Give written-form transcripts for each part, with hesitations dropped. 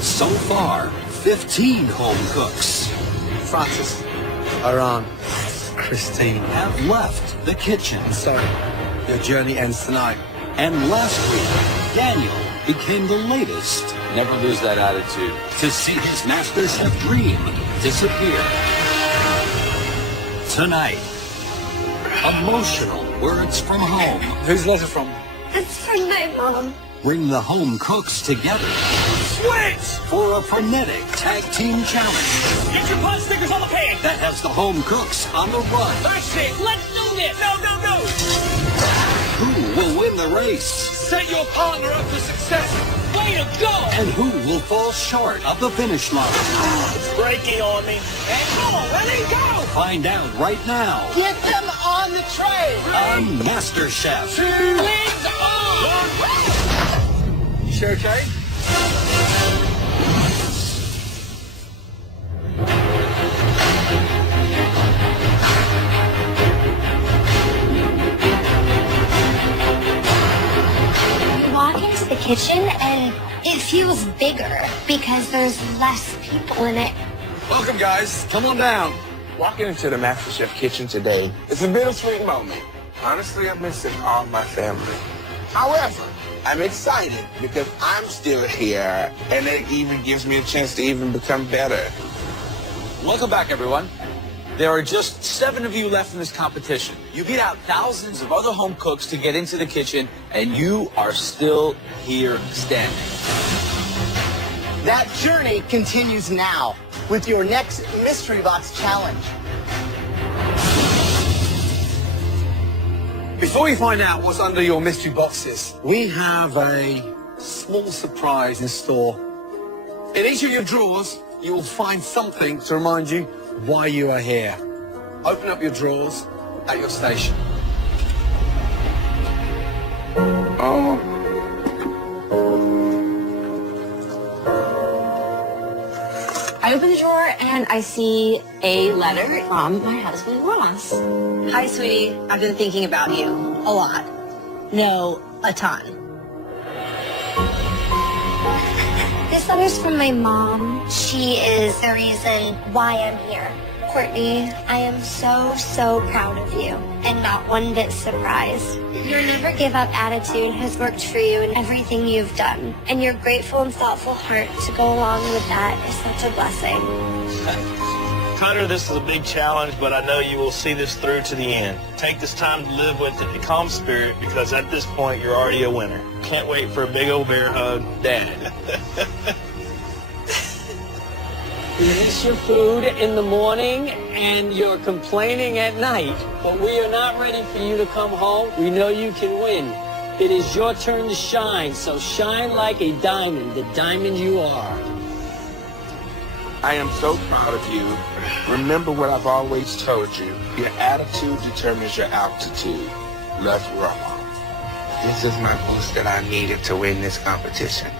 So far, 15 home cooks Francis, Iran, Christine. have left the kitchen. So, your journey ends tonight. And last week, Daniel became the latest Never lose that attitude. to see his MasterChef dream disappear. Tonight, emotional words from home Whose letter from? It's from my mom. bring the home cooks together. Switch! For a frenetic tag team challenge Get your pot stickers on the pan! that has the home cooks on the run. That's it! Let's do this! No! Who will win the race? Set your partner up for success! Way to go! And who will fall short of the finish line? It's breaking on me. And come on, let it go! Find out right now Get them on the train! on MasterChef. Wings on! You sure okay? You walk into the kitchen and it feels bigger because there's less people in it. Welcome, guys. Come on down. Walking into the MasterChef kitchen today is a bittersweet moment. Honestly, I'm missing all my family. However, I'm excited because I'm still here, and it even gives me a chance to even become better. Welcome back, everyone. There are just 7 of you left in this competition. You beat out thousands of other home cooks to get into the kitchen, and you are still here standing. That journey continues now with your next Mystery Box Challenge. Before we find out what's under your mystery boxes, we have a small surprise in store. In each of your drawers, you will find something to remind you why you are here. Open up your drawers at your station. Oh, I open the drawer and I see a letter from my husband, Ross. Hi, sweetie. I've been thinking about you a lot. No, a ton. This letter's from my mom. She is the reason why I'm here. Courtney, I am so proud of you and not one bit surprised. Your never give up attitude has worked for you in everything you've done, and your grateful and thoughtful heart to go along with that is such a blessing. Hunter, this is a big challenge, but I know you will see this through to the end. Take this time to live with it in a calm spirit, because at this point, you're already a winner. Can't wait for a big old bear hug, Dad. You miss your food in the morning and you're complaining at night, but we are not ready for you to come home. We know you can win. It is your turn to shine, so shine like a diamond, the diamond you are. I am so proud of you. Remember what I've always told you. Your attitude determines your altitude. Love, Grandma. This is my boost that I needed to win this competition.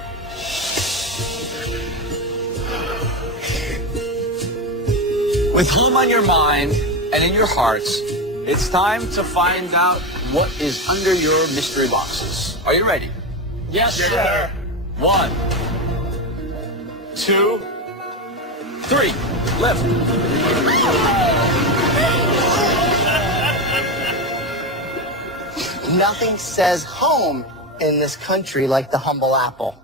With home on your mind and in your hearts, it's time to find out what is under your mystery boxes. Are you ready? Yes, sir. 1, 2, 3. Lift. Nothing says home in this country like the humble apple.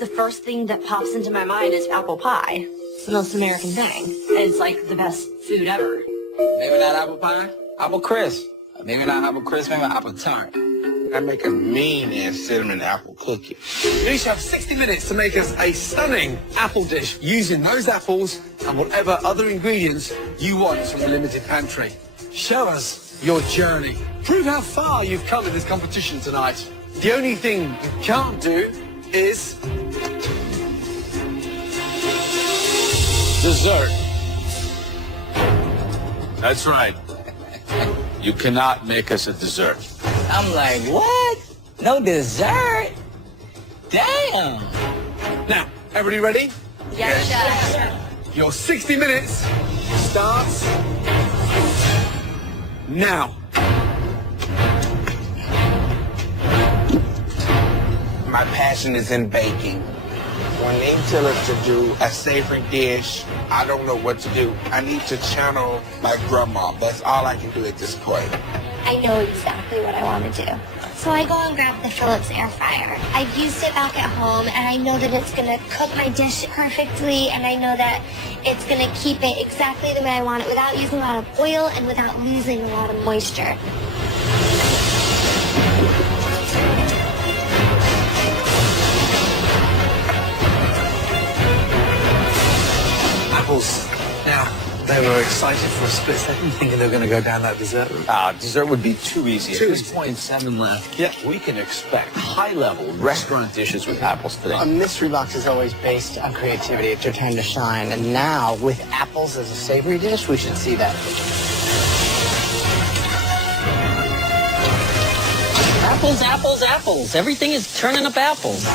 The first thing that pops into my mind is apple pie. It's the most American thing. It's like the best food ever. Maybe not apple pie, apple crisp. Maybe not apple crisp, maybe apple tart. I make a mean-ass cinnamon apple cookie. You each have 60 minutes to make us a stunning apple dish using those apples and whatever other ingredients you want from the limited pantry. Show us your journey. Prove how far you've come in this competition tonight. The only thing you can't do is Dessert. That's right. You cannot make us a dessert. I'm like, what? No dessert? Damn. Now, everybody ready? Yes, Chef. Your 60 minutes starts now. My passion is in baking. When they tell us to do a savory dish, I don't know what to do. I need to channel my grandma. That's all I can do at this point. I know exactly what I want to do. So I go and grab the Philips air fryer. I've used it back at home, and I know that it's going to cook my dish perfectly, and I know that it's going to keep it exactly the way I want it without using a lot of oil and without losing a lot of moisture. Apples. Now, they were excited for a split second, thinking they were going to go down that dessert route. Dessert would be too easy. At Too this easy. point, 7 left. Yeah, we can expect high-level restaurant dishes with apples today. A mystery box is always based on creativity. It's your time to shine. And now, with apples as a savory dish, we should see that. Apples, apples, apples. Everything is turning up apples.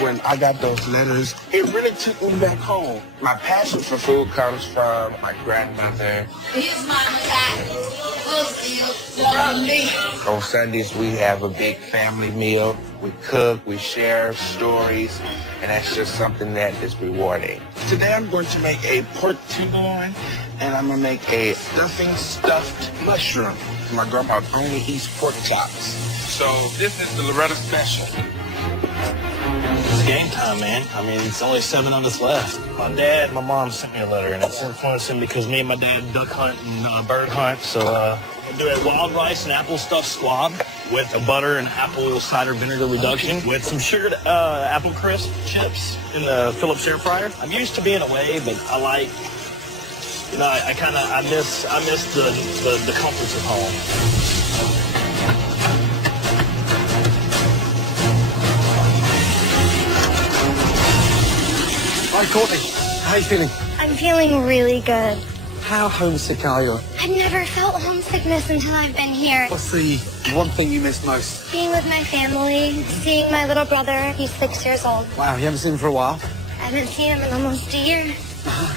When I got those letters, it really took me back home. My passion for food comes from my grandmother. On Sundays, we have a big family meal. We cook, we share stories, and that's just something that is rewarding. Today, I'm going to make a pork tenderloin, and I'm going to make a stuffing stuffed mushroom. My grandma only eats pork chops. So this is the Loretta special. It's game time, man. I mean, it's only 7 of us left. My dad and my mom sent me a letter, and it's influencing because me and my dad duck hunt and bird hunt. So we'll do a wild rice and apple stuffed squab with a butter and apple cider vinegar reduction with some sugared apple crisp chips in the Philips air fryer. I'm used to being away, but I like, you know, I miss the comforts of home. Hi, Courtney. How are you feeling? I'm feeling really good. How homesick are you? I've never felt homesickness until I've been here. What's the one thing you miss most? Being with my family, seeing my little brother. He's 6 years old. Wow, you haven't seen him for a while? I haven't seen him in almost a year.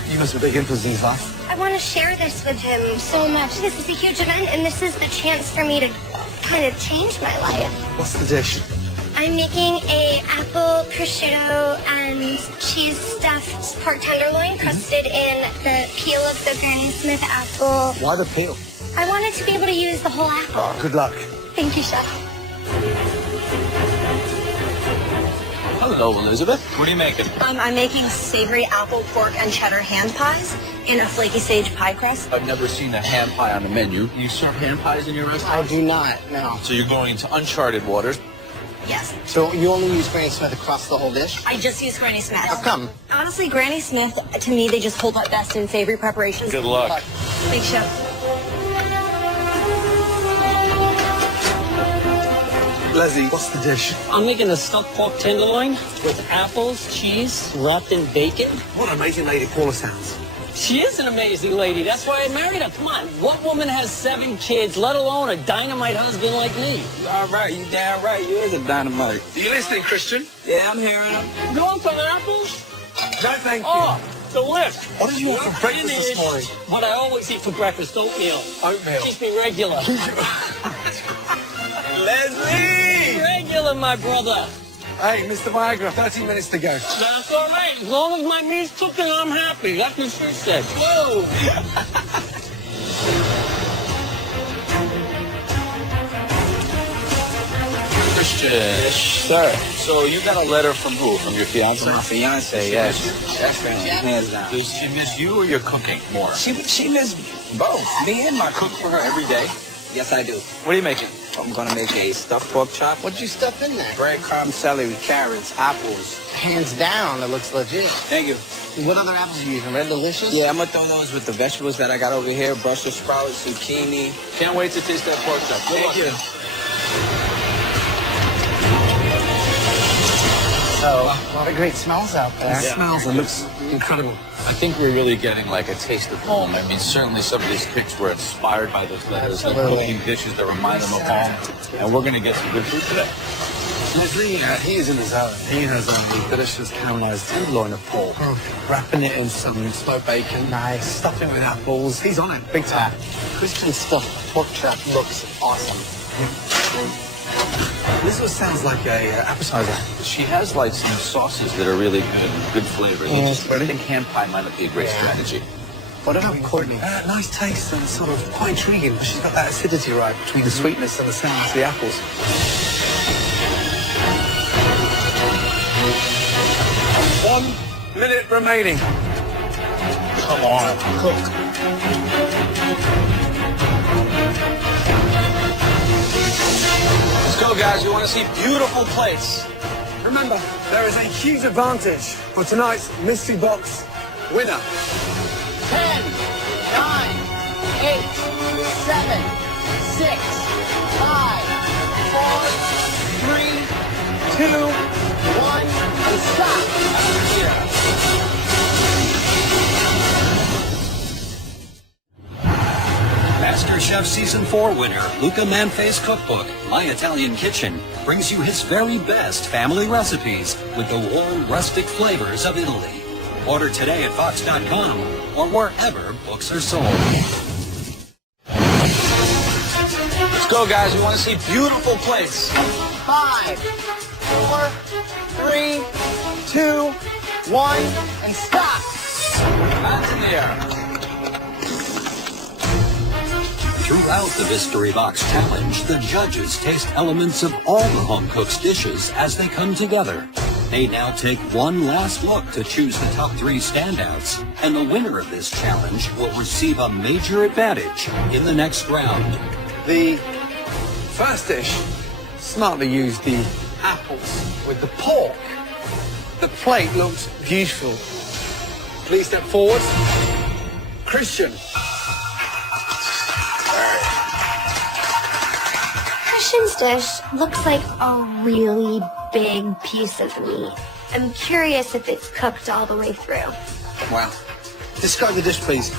You must be a big influence in his life. I want to share this with him so much. This is a huge event, and this is the chance for me to kind of change my life. What's the dish? I'm making a apple prosciutto and cheese stuffed pork tenderloin crusted in the peel of the Granny Smith apple. Why the peel? I wanted to be able to use the whole apple. Oh, good luck. Thank you, Chef. Hello, Elizabeth. What are you making? I'm making savory apple, pork, and cheddar hand pies in a flaky sage pie crust. I've never seen a ham pie on the menu. You serve ham pies in your restaurant? I do not, no. So you're going into uncharted waters. Yes. So you only use Granny Smith across the whole dish? I just use Granny Smith. How come? Honestly, Granny Smith, to me, they just hold up best in savory preparations. Good luck. Thanks, Chef. Leslie, what's the dish? I'm making a stuffed pork tenderloin with apples, cheese, wrapped in bacon. What an amazing lady Paula sounds. She is an amazing lady. That's why I married her. Come on. What woman has 7 kids, let alone a dynamite husband like me? You all right. You damn right. You is a dynamite. You listening, Christian? Yeah, I'm hearing him. You want some apples? No, thank you. Oh, delish. What did you want for breakfast this morning? What I always eat for breakfast, oatmeal. Oatmeal. Keeps me regular. Leslie! Regular, my brother. Hey, Mr. Viagra, 30 minutes to go. That's all right. As long as my meat's cooking, I'm happy. That's what she said. Whoa. Christian. Yes, sir. So you got a letter from who? From your fiance? My fiance, yes. That's hands down. Does she miss you or your cooking more? She miss both. Me and my Cook for her every day? Yes, I do. What are you making? I'm gonna make a stuffed pork chop. What'd you stuff in there? Breadcrumb, celery, carrots, apples. Hands down, it looks legit. Thank you. What other apples are you using? Red Delicious? Yeah, I'm gonna throw those with the vegetables that I got over here. Brussels sprouts, zucchini. Can't wait to taste that pork chop. Good luck. Thank you. So, a lot of great smells out there. It smells and looks incredible. I think we're really getting like a taste of home. I mean, certainly some of these pics were inspired by those letters, like cooking dishes that remind them of home. And we're going to get some good food today. Leslie, he is in the zone. He has a delicious caramelized tenderloin of pork, wrapping it in some smoked bacon, Nice. stuffing it with apples. He's on it, big time. Christian stuffed pork chop looks awesome. This one sounds like a appetizer. She has like some sauces that are really good flavors. I think hand pie might not be a great strategy. What about Courtney? Nice taste and sort of quite intriguing. She's got that acidity right between the sweetness and the soundness of the apples. 1 minute remaining. Come on, cook. Let's go, guys. We want to see beautiful plates. Remember, there is a huge advantage for tonight's mystery box winner. 10, 9, 8, 7, 6, 5, 4, 3, 2, 1, and stop. MasterChef Season 4 winner Luca Manfe's cookbook, My Italian Kitchen, brings you his very best family recipes with the warm, rustic flavors of Italy. Order today at Fox.com or wherever books are sold. Let's go, guys. We want to see beautiful plates. 5, 4, 3, 2, 1, and stop. Hands in the air. Throughout the Mystery Box Challenge, the judges taste elements of all the home cook's dishes as they come together. They now take one last look to choose the top 3 standouts, and the winner of this challenge will receive a major advantage in the next round. The first dish smartly used the apples with the pork. The plate looks beautiful. Please step forward. Christian. Christian's dish looks like a really big piece of meat. I'm curious if it's cooked all the way through. Wow. Describe the dish, please.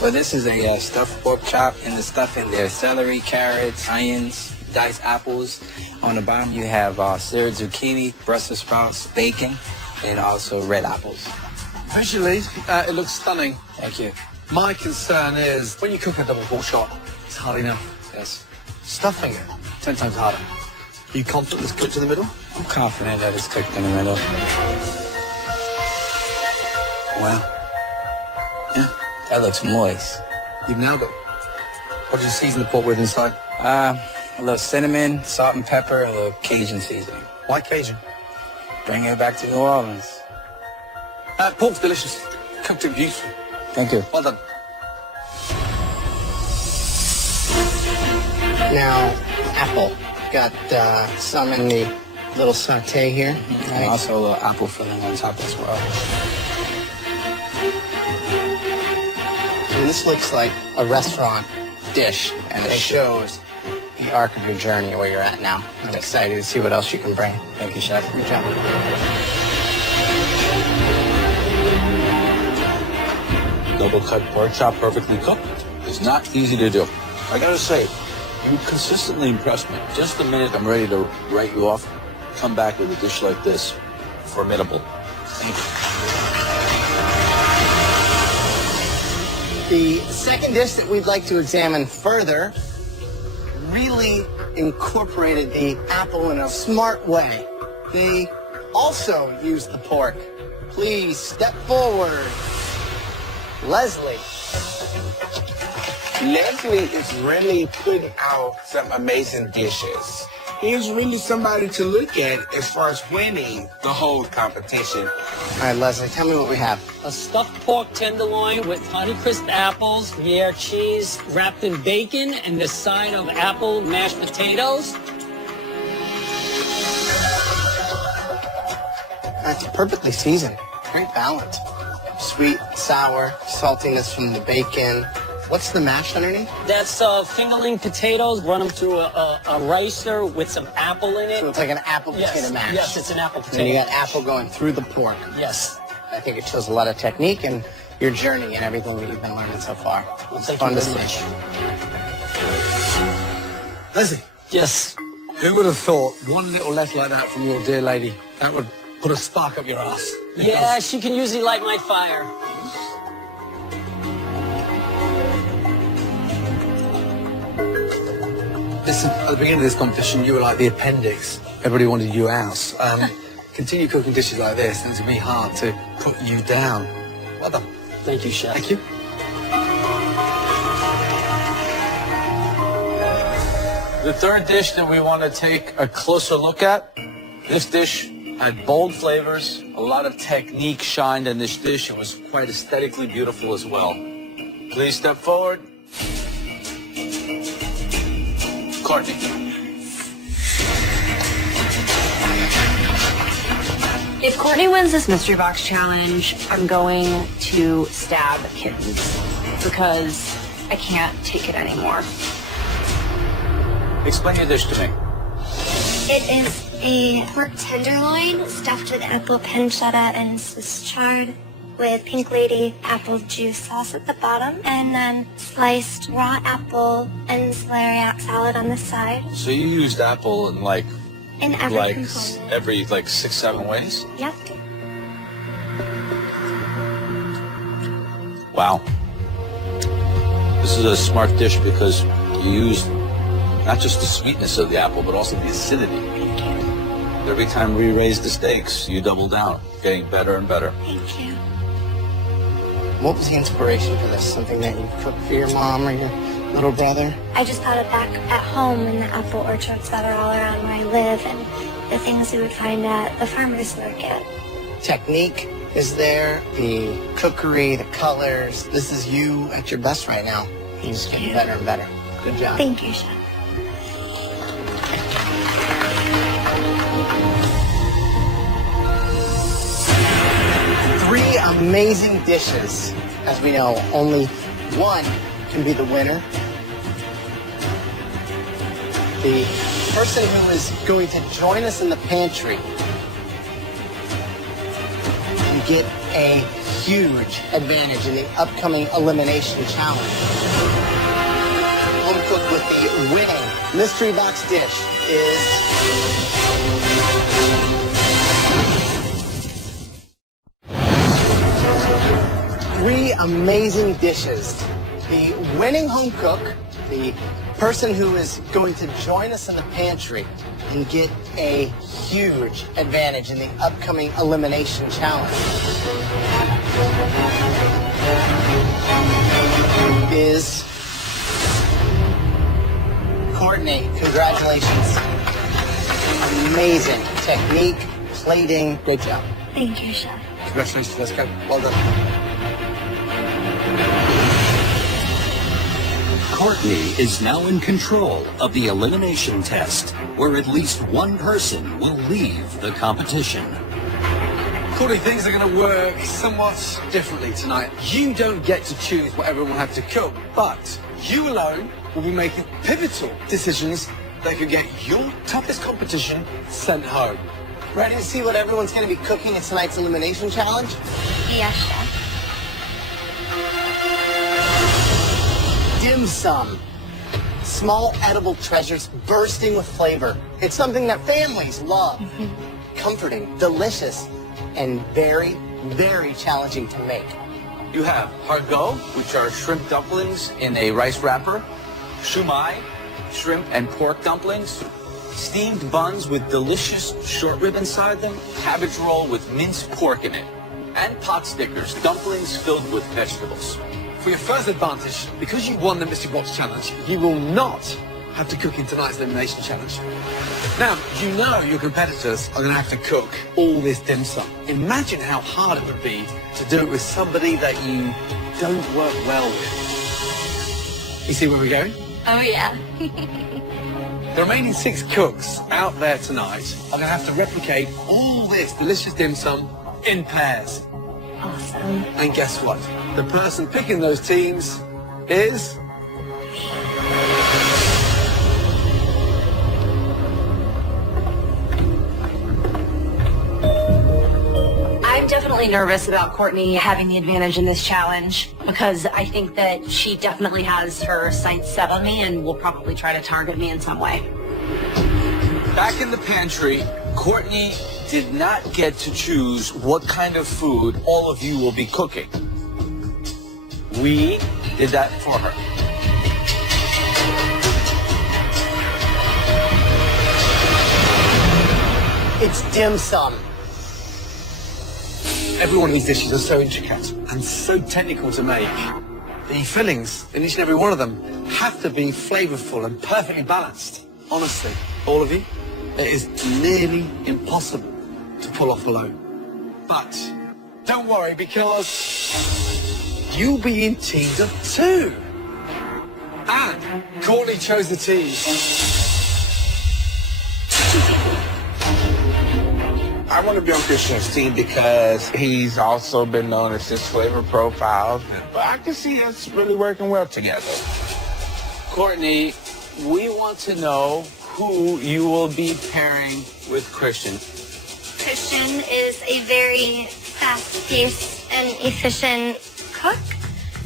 Well, this is a stuffed pork chop, and the stuffing there's celery, carrots, onions, diced apples. On the bottom, you have seared zucchini, Brussels sprouts, bacon, and also red apples. Visually, it looks stunning. Thank you. My concern is when you cook a double pork chop, it's hard enough. Yes. Stuffing it, 10 times harder. Are you confident it's cooked in the middle? I'm confident that it's cooked in the middle. Wow. Yeah, that looks moist. You've nailed it. What did you season the pork with inside? A little cinnamon, salt and pepper, and a little Cajun seasoning. Why Cajun? Bring it back to New Orleans. Pork's delicious. Cooked it beautifully. Thank you. Well done. Now, apple. Got some in the little sauté here. And also a little apple filling on top as well. And this looks like a restaurant dish, and it shows the arc of your journey where you're at now. I'm excited to see what else you can bring. Thank you, Chef. Good job. Double cut pork chop perfectly cooked is not easy to do. I gotta say, you consistently impress me. Just the minute I'm ready to write you off, come back with a dish like this. Formidable. Thank you. The second dish that we'd like to examine further really incorporated the apple in a smart way. They also used the pork. Please step forward. Leslie. Leslie is really putting out some amazing dishes. He's really somebody to look at as far as winning the whole competition. All right, Leslie, tell me what we have. A stuffed pork tenderloin with Honeycrisp apples, Gruyere cheese wrapped in bacon, and the side of apple mashed potatoes. That's perfectly seasoned. Great balance. Sweet, sour, saltiness from the bacon. What's the mash underneath? That's fingerling potatoes. Run them through a ricer with some apple in it. So it's like an apple potato mash. Yes, it's an apple potato. And you got apple going through the pork. Yes. I think it shows a lot of technique and your journey and everything that you've been learning so far. It's fun to see. Leslie. Yes. Who would have thought one little letter like that from your dear lady, that would put a spark up your ass? Yeah, she can usually light my fire. This Listen, at the beginning of this competition, you were like the appendix. Everybody wanted you out. Continue cooking dishes like this, and it's going to be hard to put you down. Well done. Thank you, Chef. Thank you. The third dish that we want to take a closer look at, this dish had bold flavors, a lot of technique shined in this dish. It was quite aesthetically beautiful as well. Please step forward. Courtney. If Courtney wins this mystery box challenge, I'm going to stab kittens because I can't take it anymore. Explain your dish to me. It is a pork tenderloin stuffed with apple pancetta and Swiss chard with Pink Lady apple juice sauce at the bottom, and then sliced raw apple and celeriac salad on the side. So you used apple in like In every component. every 6-7 ways? Yep. Wow. This is a smart dish because you used not just the sweetness of the apple, but also the acidity. Thank you. Every time we raised the stakes, you doubled down, getting better and better. Thank you. What was the inspiration for this? Something that you cooked for your mom or your little brother? I just thought of back at home in the apple orchards that are all around where I live and the things we would find at the farmer's market. Technique is there, the cookery, the colors. This is you at your best right now. You're just getting better and better. Good job. Thank you, Chef. Three amazing dishes. As we know, only one can be the winner. The person who is going to join us in the pantry can get a huge advantage in the upcoming elimination challenge. Home cook with the winning mystery box dish is three amazing dishes. The winning home cook, the person who is going to join us in the pantry and get a huge advantage in the upcoming elimination challenge is Courtney. Congratulations. Amazing technique, plating. Great job. Thank you, Chef. Congratulations. Let's go. Well done. Courtney is now in control of the elimination test, where at least one person will leave the competition. Courtney, things are going to work somewhat differently tonight. You don't get to choose what everyone will have to cook, but you alone will be making pivotal decisions that could get your toughest competition sent home. Ready to see what everyone's going to be cooking in tonight's elimination challenge? Yes, Chef. Dim sum. Small edible treasures bursting with flavor. It's something that families love. Comforting, delicious, and very, very challenging to make. You have hargou, which are shrimp dumplings in a rice wrapper, shumai, shrimp and pork dumplings, steamed buns with delicious short rib inside them, cabbage roll with minced pork in it, and pot stickers, dumplings filled with vegetables. For your first advantage, because you won the Mystery Box Challenge, you will not have to cook in tonight's elimination challenge. Now, you know your competitors are going to have to cook all this dim sum. Imagine how hard it would be to do it with somebody that you don't work well with. You see where we're going? Oh, yeah. The remaining 6 cooks out there tonight are going to have to replicate all this delicious dim sum in pairs. Awesome. And guess what? The person picking those teams is... I'm definitely nervous about Courtney having the advantage in this challenge because I think that she definitely has her sights set on me and will probably try to target me in some way. Back in the pantry, Courtney did not get to choose what kind of food all of you will be cooking. We did that for her. It's dim sum. Every one of these dishes are so intricate and so technical to make. The fillings in each and every one of them have to be flavorful and perfectly balanced. Honestly, all of you, it is nearly impossible to pull off alone. But don't worry, because you'll be in teams of 2. And Courtney chose the team. I want to be on Christian's team because he's also been known as his flavor profile. But I can see us really working well together. Courtney, we want to know who you will be pairing with Christian. Christian is a very fast-paced and efficient cook,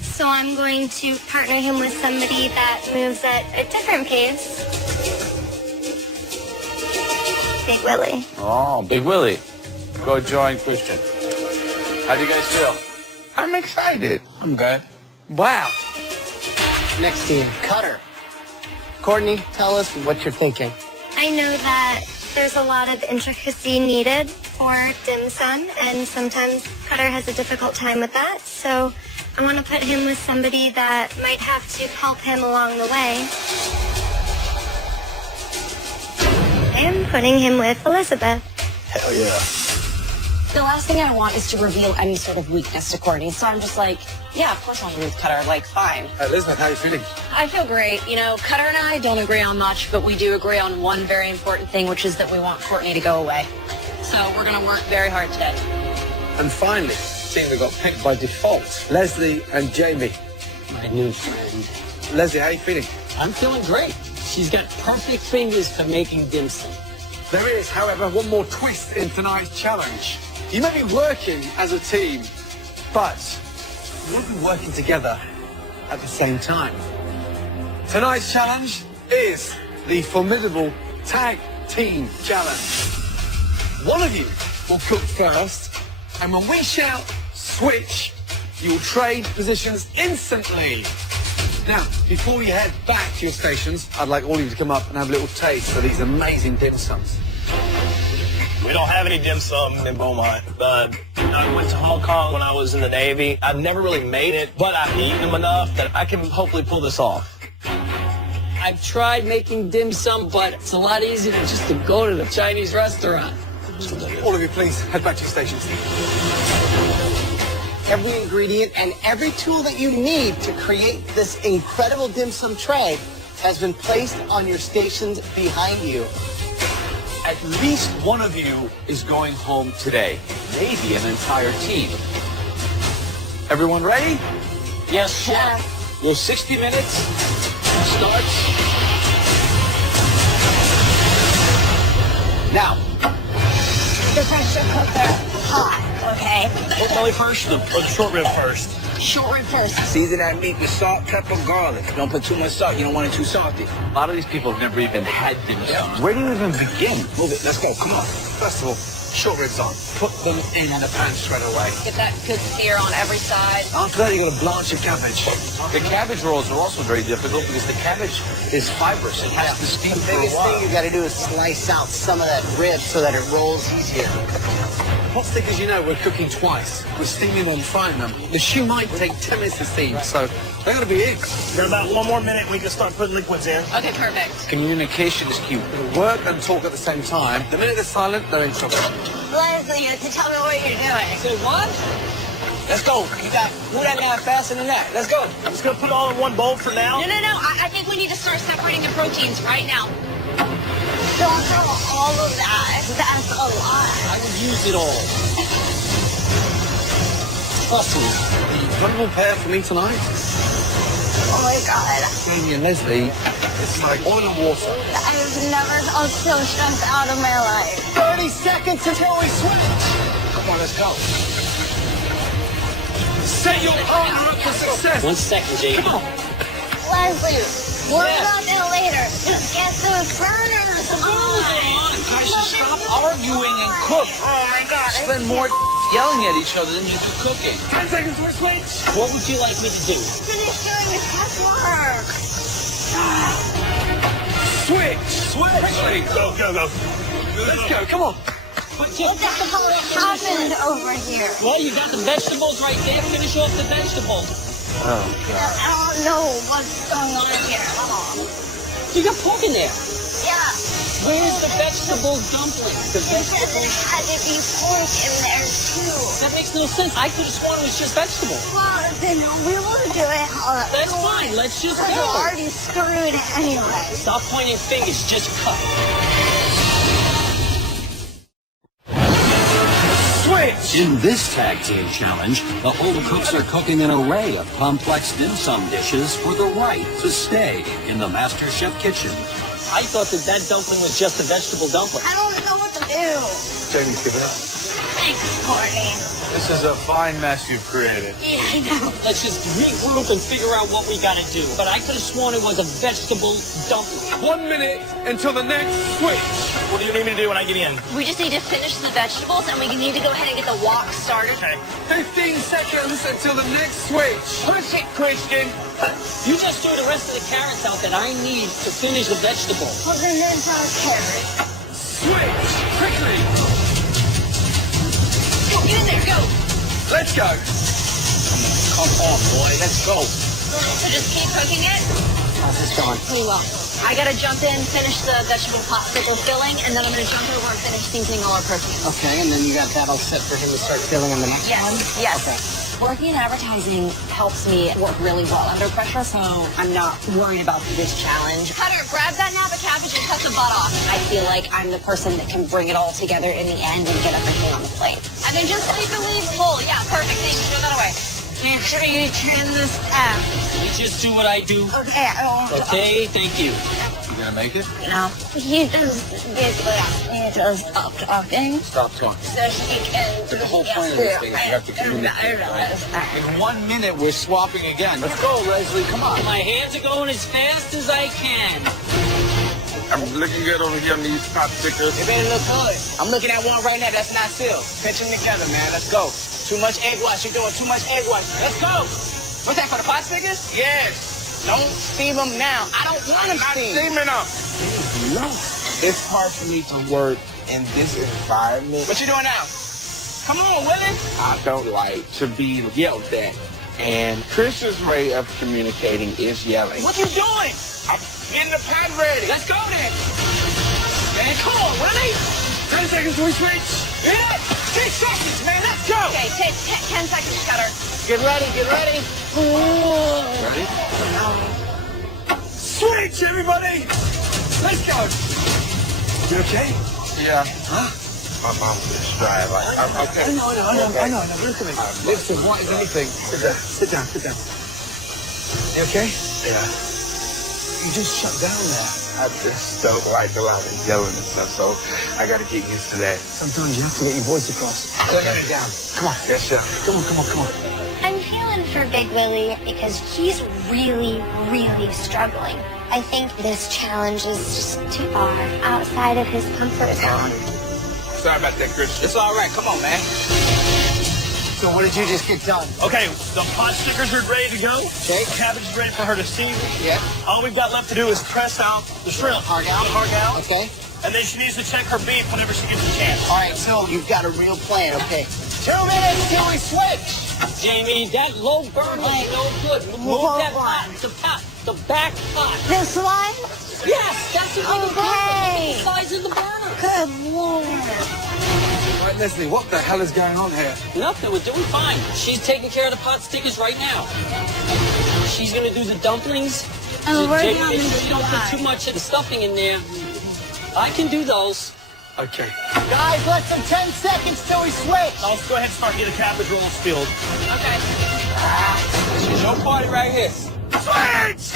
so I'm going to partner him with somebody that moves at a different pace. Big Willie. Oh, Big Willie. Go join Christian. How do you guys feel? I'm excited. I'm good. Wow. Next team, Cutter. Courtney, tell us what you're thinking. I know that there's a lot of intricacy needed for dim sum, and sometimes Cutter has a difficult time with that, so I want to put him with somebody that might have to help him along the way. I am putting him with Elizabeth. Hell yeah. The last thing I want is to reveal any sort of weakness to Courtney. So I'm just like, yeah, of course I'll be with Cutter. Like, fine. Elizabeth, how are you feeling? I feel great. You know, Cutter and I don't agree on much, but we do agree on one very important thing, which is that we want Courtney to go away. So we're going to work very hard today. And finally, the team that got picked by default, Leslie and Jamie. My new friend. Leslie, how are you feeling? I'm feeling great. She's got perfect fingers for making dim sum. There is, however, one more twist in tonight's challenge. You may be working as a team, but you'll be working together at the same time. Tonight's challenge is the formidable Tag Team Challenge. One of you will cook first, and when we shout switch, you'll trade positions instantly. Now, before you head back to your stations, I'd like all of you to come up and have a little taste of these amazing dim sums. We don't have any dim sum in Beaumont. I went to Hong Kong when I was in the Navy. I've never really made it, but I've eaten them enough that I can hopefully pull this off. I've tried making dim sum, but it's a lot easier just to go to the Chinese restaurant. All of you, please head back to your stations. Every ingredient and every tool that you need to create this incredible dim sum tray has been placed on your stations behind you. At least one of you is going home today. Maybe an entire team. Everyone ready? Yes, chef. Your 60 minutes starts now. The pressure cooker, hot, okay? Pork belly first or the short rib first? Short rib first. Season that meat with salt, pepper, garlic. Don't put too much salt. You don't want it too salty. A lot of these people have never even had dim sum. Where do you even begin? Move it, let's go, come on. First of all, short ribs on. Put them in the pan straight away. Get that good sear on every side. After that, you're going to blanch your cabbage. The cabbage rolls are also very difficult because the cabbage is fibrous. It has to steam The for a biggest while. thing you got to do is slice out some of that rib so that it rolls easier. Hot stick, as you know, we're cooking twice. We're steaming them and frying them. The shoe might take 10 minutes to steam, so they're going to be in. In about 1 more minute, we can start putting liquids in. Okay, perfect. Communication is key. Work and talk at the same time. The minute they're silent, they're in trouble. Leslie, you have to tell me what you're doing. Say what? Let's go. You got move that now faster than that. Let's go. I'm just going to put it all in one bowl for now. No. I think we need to start separating the proteins right now. Don't tell all of that. That's a lot. I would use it all. Trust me. The vulnerable pair for me tonight, Oh my God. Amy and Leslie, it's like oil and water. I've never felt so stressed out in my life. 30 seconds until we switch. Come on, let's go. Set your partner up for success. 1 second, Jay. Come on. Leslie, worry about that later. Just get those burners. Guys, just stop arguing and cook. Oh my God. Spend more yelling at each other than you do cooking. 10 seconds for a switch. What would you like me to do? Finish doing the test work. Switch. Go. Let's go, come on. But What the hell happened over here? well, you got the vegetables right there. Finish off the vegetables. I don't know what's going on here. You got pork in there. Yeah. Where's the vegetable dumplings? The Because vegetables. it had to be pork in there too. That makes no sense. I could have sworn it was just vegetables. Well, then we will do it all at That's once. fine. Let's just Because we're go. already screwed anyway. Stop pointing fingers. Just cut. Switch! In this tag team challenge, the home cooks are cooking an array of complex dim sum dishes for the right to stay in the Master Chef kitchen. I thought that dumpling was just a vegetable dumpling. I don't know what to do. Jamie's giving up. Thanks, Courtney. This is a fine mess you've created. Yeah, I know. Let's just regroup and figure out what we gotta do. But I could have sworn it was a vegetable dumpling. 1 minute until the next switch. What do you need me to do when I get in? We just need to finish the vegetables, and we need to go ahead and get the wok started. Okay. 15 seconds until the next switch. Push it, Christian. You just threw the rest of the carrots out that I need to finish the vegetable. Well, then there's our carrot. Switch. Quickly. Go, get in there, go. Let's go. Come on, boy. Let's go. So just keep cooking it. How's this going? Pretty well. I gotta jump in, finish the vegetable popsicle filling, and then I'm gonna jump over and finish seasoning all our proteins. Okay, and then you got that all set for him to start filling in the next one? Yes. Okay. Working in advertising helps me work really well under pressure, so I'm not worried about this challenge. Cutter, grab that nab of cabbage and cut the butt off. I feel like I'm the person that can bring it all together in the end and get everything on the plate. And then just leave the leaves full. Yeah, perfect. Thanks. Throw that away. Make sure you trim this out. You just do what I do. Okay, I won't. Okay, thank you. You gonna make it? No. He just stop talking Stop talking. so he can The whole point of this thing is you have to communicate, In 1 minute, we're swapping again. Let's go, Leslie. Come on. My hands are going as fast as I can. I'm looking good over here on these pop stickers. It better look good. I'm looking at one right now that's not sealed. Pinch them together, man. Let's go. Too much egg wash. You're doing too much egg wash. Let's go. What's that, for the pot stickers? Yes. Don't steam them now. I don't want them Not steamed. steaming up. No. It's hard for me to work in this environment. What you doing now? Come on, Willie. I don't like to be yelled at. And Christian's way of communicating is yelling. What you doing? I'm getting the pan ready. Let's go then. Man, come on, Willie. 10 seconds till we switch. Yeah. 10 seconds, man. Let's go. Okay, take 10 seconds, Cutter. Get ready, get ready. Ready? Switch, everybody. Let's go. You okay? Yeah. Huh? My mom was dry. I'm okay. I know. Look at me. Listen, what is anything? Sit down. You okay? Yeah. You just shut down there. I just don't like a lot of yelling and stuff, so I gotta get used to that. Sometimes you have to get your voice across. Turn it down. Come on. Yes, sir. Come on. I'm feeling for Big Willie because he's really, really struggling. I think this challenge is just too far outside of his comfort zone. Sorry about that, Christian. It's all right. Come on, man. So what did you just get done? Okay, the pot stickers are ready to go. Okay. Cabbage is ready for her to season. Yeah. All we've got left to do is press out the shrimp. Hargal. Okay. And then she needs to check her beef whenever she gets a chance. All right, so you've got a real plan. Okay. 2 minutes till we switch. Jamie, that low burn is no good. Move that pot, the back pot. This one? Yes, that's the Okay. size of the burner. Good lord. All right, Leslie, what the hell is going on here? Nothing, we're doing fine. She's taking care of the pot stickers right now. She's gonna do the dumplings. Oh, we're Jamie, on make the sure you don't put too much of the stuffing in there. I can do those. Okay. Guys, less than 10 seconds till we switch. I'll go ahead and start getting cabbage rolls filled. Okay. It's your party right here. Switch!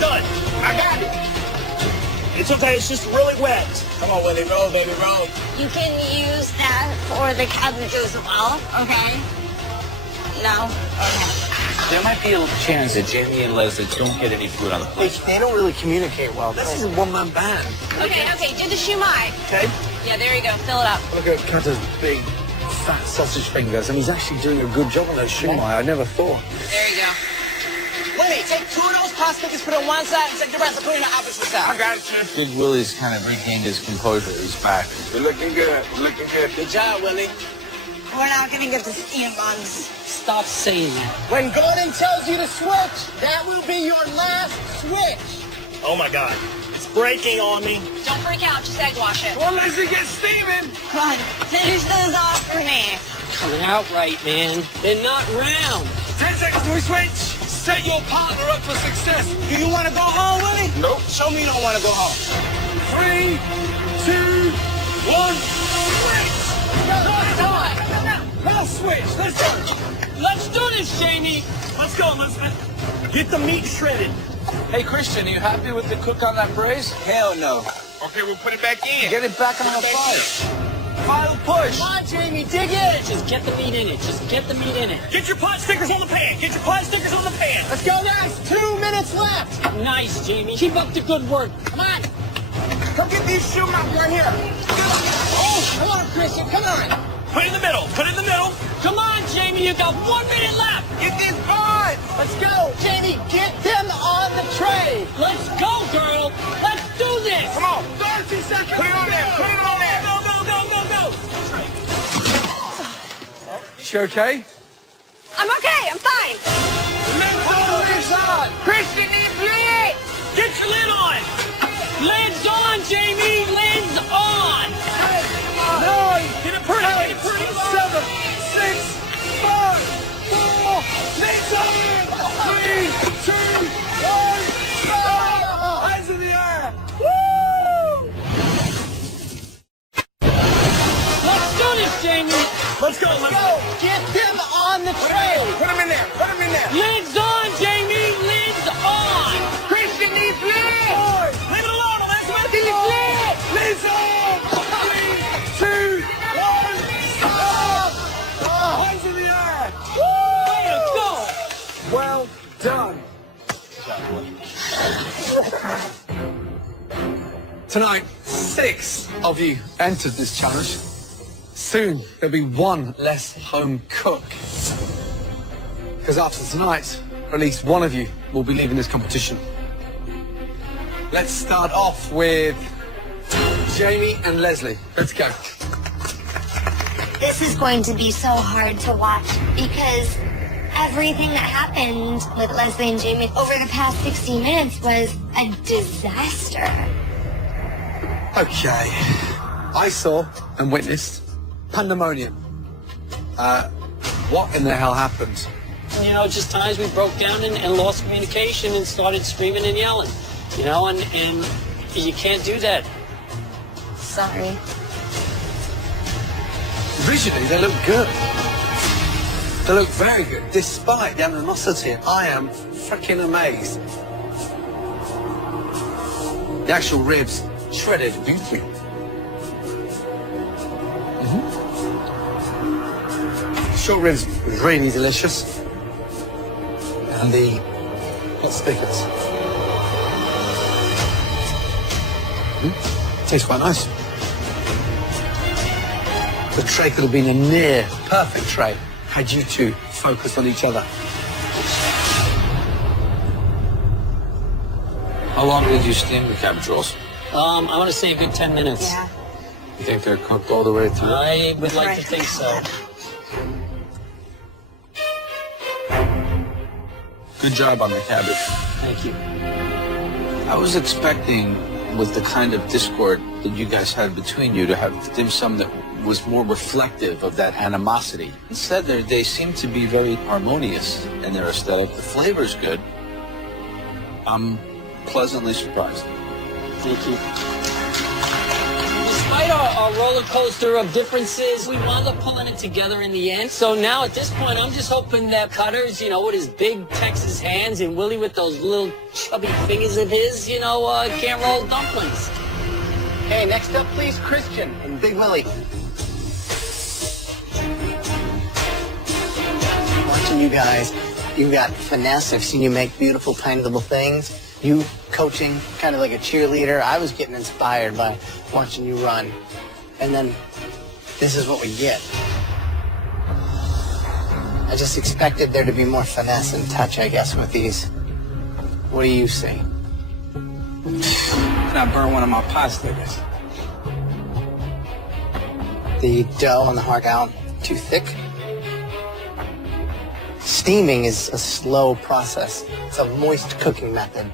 Done. I got it. It's okay, it's just really wet. Come on, Willie, roll, baby, roll. You can use that for the cabbage as well, okay? No? Okay. There might be a chance that Jamie and Leslie don't get any food on the plate. They don't really communicate well. This is a one-man band. Okay, do the shumai. Okay. Yeah, there you go. Fill it up. Look at Cutter's big, fat sausage fingers, and he's actually doing a good job on those shumai. I never thought. There you go. Willie, take 2 of those pot stickers, put it on one side, and take the rest and put it in the opposite side. I got you. Big Willie's kind of regained his composure. He's back. You're looking good. Looking good. Good job, Willie. We're not gonna get to see him, Buns. Stop saying that. When Gordon tells you to switch, that will be your last switch. Oh my God. It's breaking on me. Don't freak out, just egg wash it. Well, let's get steaming. Come on, finish this off for me. Coming out right, man. They're not round. 10 seconds till we switch. Set your partner up for success. Do you want to go home, Willie? Nope. Show me you don't want to go home. 3, 2, 1, switch. Now switch. Let's go. Let's do this, Jamie. Let's go, Elizabeth. Get the meat shredded. Hey, Christian, are you happy with the cook on that braise? Hell no. Okay, we'll put it back in. Get it back on the fire. Final push. Come on, Jamie, dig in. Just get the meat in it. Just get the meat in it. Get your pot stickers on the pan. Get your pot stickers on the pan. Let's go, guys. 2 minutes left. Nice, Jamie. Keep up the good work. Come on. Come get these shoe mounts right here. Oh, come on, Christian. Come on. Put it in the middle. Put it in the middle. Come on, Jamie. You got 1 minute left. Get this on. Let's go. Jamie, get them on the tray. Let's go, girl. Let's do this. Come on. 30 seconds. Put it on there. Put it on there. Go, go, go, go, go. She okay? I'm okay, I'm fine. Christian needs lid. Get your lid on. Lid's on, Jamie. Lid's on. 9, Get it pretty. Get it pretty. 7, 6, 5, 4, 6, 3, 2, 1, stop! Hands in the air! Woo! Let's do this, Jamie. Let's go, let's go. Get them on the tray. Put them in there. Put them in there. Lid's on, Jamie. Lid's on. Christian needs lid. Leave it alone, Elizabeth. He's lid. Listen! 3, 2, 1, stop! Hands in the air! Way to go. Well done. Tonight, 6 of you entered this challenge. Soon, there'll be 1 less home cook. Because after tonight, at least 1 of you will be leaving this competition. Let's start off with Jamie and Leslie. Let's go. This is going to be so hard to watch because everything that happened with Leslie and Jamie over the past 60 minutes was a disaster. Okay. I saw and witnessed pandemonium. What in the hell happened? You know, just times we broke down and lost communication and started screaming and yelling. You know, and you can't do that. Sorry. Visually, they look good. They look very good, despite the animosity. I am freaking amazed. The actual ribs, shredded beautifully. Short ribs, really delicious. And the hot stickers. Tastes quite nice. The tray could have been a near perfect tray had you two focused on each other. How long did you steam the cabbage rolls? I want to say a good 10 minutes. Yeah. You think they're cooked all the way through? I would like to think so. Good job on the cabbage. Thank you. I was expecting, with the kind of discord that you guys had between you, to have dim sum that was more reflective of that animosity. Instead, they seem to be very harmonious in their aesthetic. The flavor's good. I'm pleasantly surprised. Thank you. Despite our roller coaster of differences, we wound up pulling it together in the end. So now at this point, I'm just hoping that Cutters, you know, with his big Texas hands and Willie with those little chubby fingers of his, you know, can't roll dumplings. Hey, next up, please, Christian and Big Willie. Watching you guys, you've got finesse. I've seen you make beautiful, tiny little things. You coaching, kind of like a cheerleader. I was getting inspired by watching you run. And then this is what we get. I just expected there to be more finesse and touch, I guess, with these What do you see? And I burned one of my pot stickers. The dough on the hard out too thick? Steaming is a slow process. It's a moist cooking method,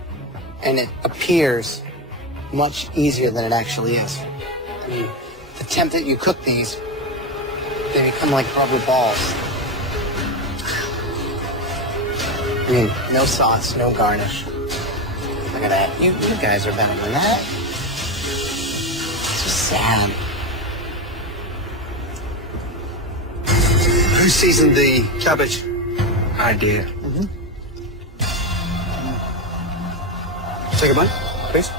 and it appears much easier than it actually is. I mean, the temp that you cook these, they become like rubber balls. I mean, no sauce, no garnish. Look at that. You guys are better than that. It's just sad. Who seasoned the cabbage? I did. Take a bite, please.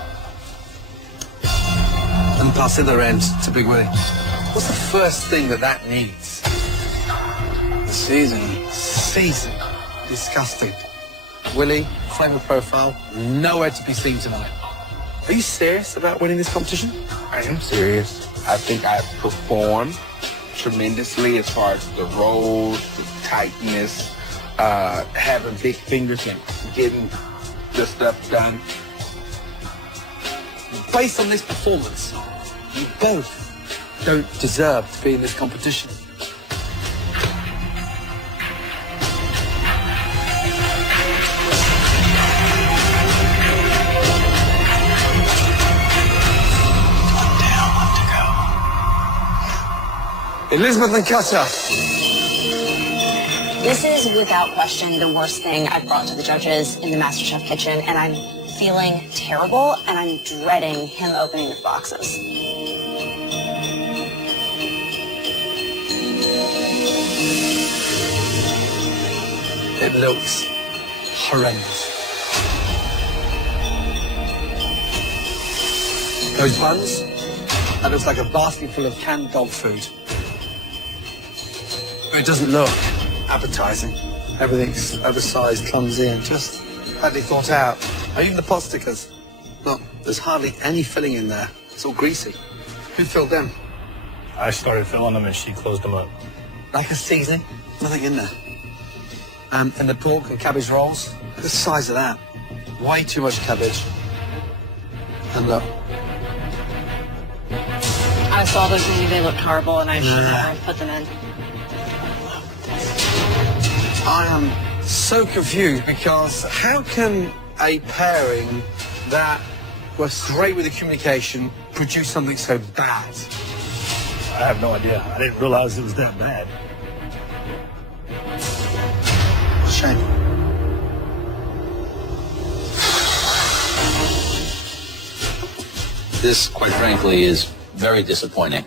And pass the other end to Big Willie. What's the first thing that needs? The seasoning. Season. Disgusting. Willie, flavor profile, nowhere to be seen tonight. Are you serious about winning this competition? I am serious. I think I performed tremendously as far as the rolls, the tightness, having big fingers and getting the stuff done. Based on this performance, you both don't deserve to be in this competition. Elizabeth and Cutter. This is without question the worst thing I've brought to the judges in the MasterChef kitchen, and I'm feeling terrible, and I'm dreading him opening the boxes. It looks horrendous. Those buns, that looks like a basket full of canned dog food. It doesn't look appetizing. Everything's oversized, clumsy, and just badly thought out. Even the pot stickers. Look, there's hardly any filling in there. It's all greasy. Who filled them? I started filling them and she closed them up. Like a seasoning, nothing in there. And the pork and cabbage rolls, look at the size of that. Way too much cabbage. And look. I saw those and they looked horrible, and I shouldn't have put them in. I am so confused because how can a pairing that works great with the communication produce something so bad? I have no idea. I didn't realize it was that bad. Shame. This, quite frankly, is very disappointing.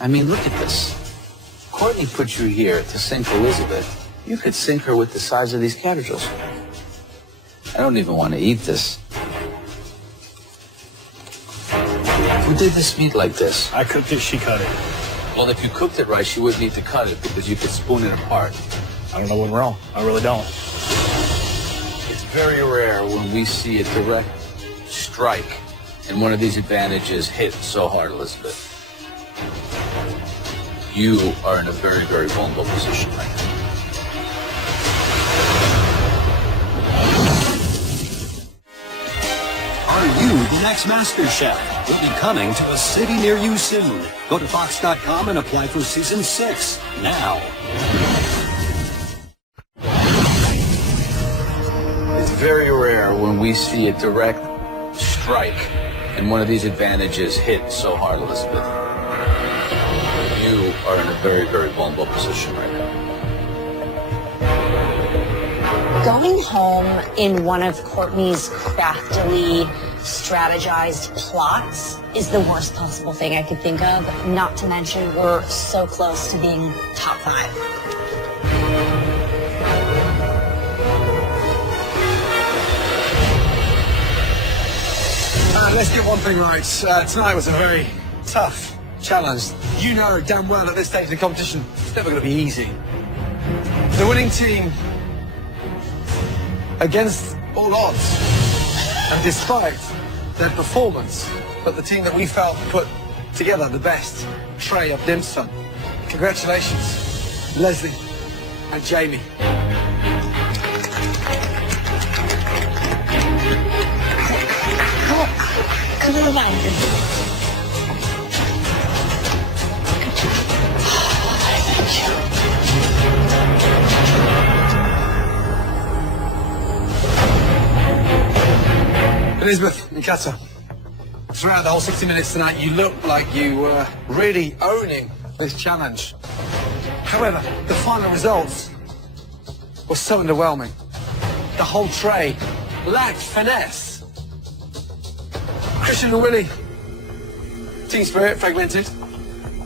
I mean, look at this. Courtney put you here to sink Elizabeth. You could sink her with the size of these cabbages. I don't even want to eat this. Who did this meat like this? I cooked it, she cut it. Well, if you cooked it right, she wouldn't need to cut it because you could spoon it apart. I don't know what's wrong. I really don't. It's very rare when we see a direct strike and one of these advantages hit so hard, Elizabeth. You are in a very, very vulnerable position right now. Are you the next Master Chef? We'll be coming to a city near you soon. Go to Fox.com and apply for Season 6 now. It's very rare when we see a direct strike and one of these advantages hit so hard, Elizabeth. You are in a very, very vulnerable position right now. Going home in one of Courtney's craftily strategized plots is the worst possible thing I could think of, not to mention we're so close to being top 5. Let's get one thing right. Tonight was a very tough challenge. You know damn well at this stage of the competition, it's never going to be easy. The winning team, against all odds, and despite their performance, but the team that we felt put together the best tray of dim sum. Congratulations, Leslie and Jamie. Come on, come on. Elizabeth and Kata, throughout the whole 60 minutes tonight, you looked like you were really owning this challenge. However, the final results were so underwhelming. The whole tray lacked finesse. Christian and Willie, team spirit fragmented,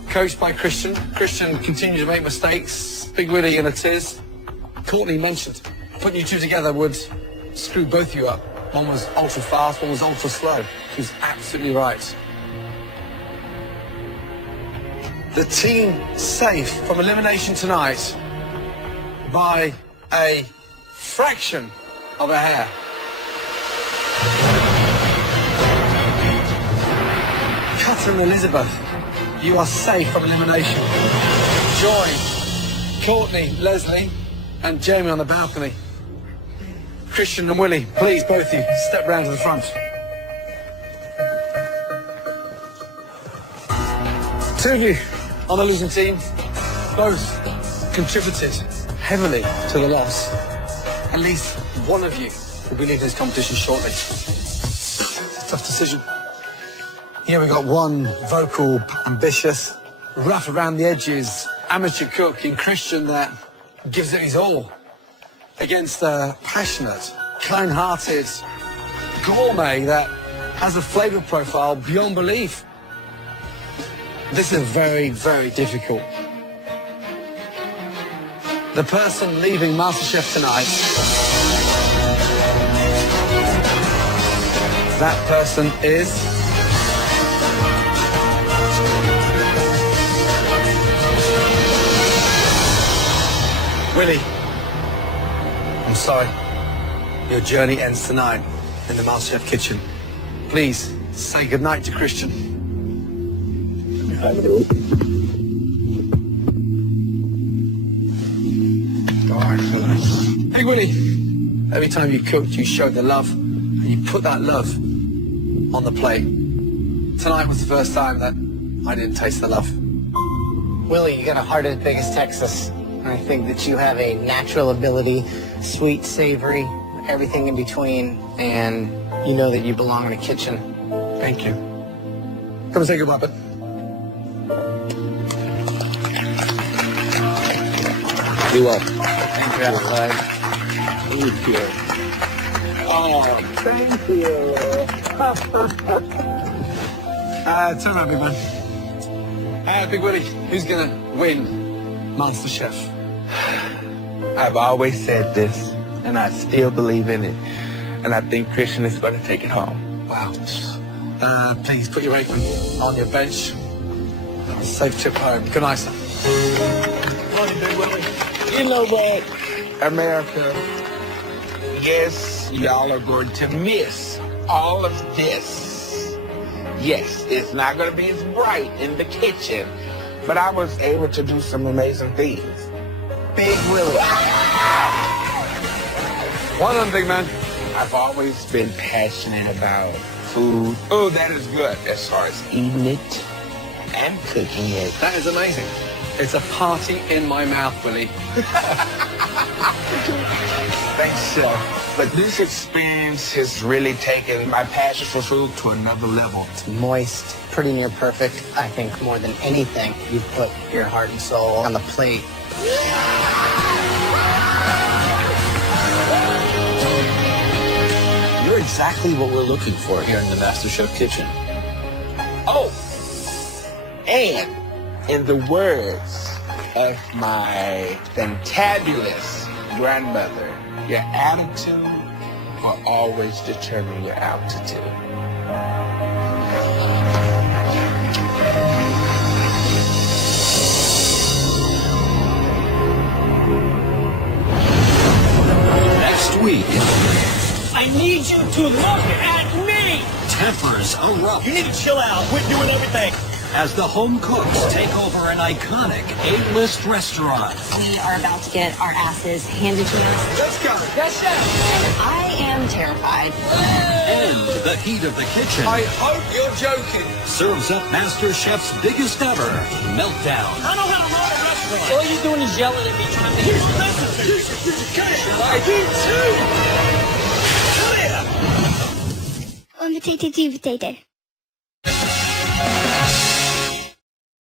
coached by Christian. Christian continued to make mistakes. Big Willie in a tiz. Courtney mentioned putting you two together would screw both of you up. One was ultra fast, one was ultra slow. She was absolutely right. The team safe from elimination tonight by a fraction of a hair. Cutter and Elizabeth, you are safe from elimination. Joy, Courtney, Leslie, and Jamie on the balcony. Christian and Willie, please, both of you, step round to the front. Two of you on the losing team, both contributed heavily to the loss. At least one of you will be leaving this competition shortly. It's a tough decision. Here we got one vocal, ambitious, rough around the edges, amateur cook in Christian that gives it his all, against a passionate, kind-hearted gourmet that has a flavor profile beyond belief. This is very, very difficult. The person leaving MasterChef tonight, that person is... Willie. I'm sorry. Your journey ends tonight in the MasterChef kitchen. Please say goodnight to Christian. Hey Willie, every time you cooked, you showed the love, and you put that love on the plate. Tonight was the first time that I didn't taste the love. Willie, you got a heart as big as Texas. And I think that you have a natural ability, sweet, savory, everything in between, and you know that you belong in a kitchen. Thank you. Come and say goodbye, bud. You're welcome. Thank you, outside. Thank you. Oh, thank you. Turn around, big man. Big Willie, who's gonna win MasterChef? I've always said this, and I still believe in it. And I think Christian is going to take it home. Wow. Please put your apron on your bench. Safe trip home. Good night, sir. You know what, America? Yes, y'all are going to miss all of this. Yes, it's not going to be as bright in the kitchen, but I was able to do some amazing things. Big Willie. Well done, big man. I've always been passionate about food. Oh, that is good as far as eating it and cooking it. That is amazing. It's a party in my mouth, Willie. Thanks, Chef. But this experience has really taken my passion for food to another level. It's moist, pretty near perfect. I think more than anything, you put your heart and soul on the plate. You're exactly what we're looking for here in the MasterChef kitchen. Oh, and in the words of my fantabulous grandmother, your attitude will always determine your altitude. Next week, I need you to look at me! tempers erupt. You need to chill out. Quit doing everything. as the home cooks take over an iconic A-list restaurant. We are about to get our asses handed to us. Let's go. Yes, chef. I am terrified. And the heat of the kitchen I hope you're joking. serves up Master Chef's biggest ever meltdown. I know how to run a restaurant. All you're doing is yelling at me trying to Here's the message. Here's your education. I do too. Come here. Potato.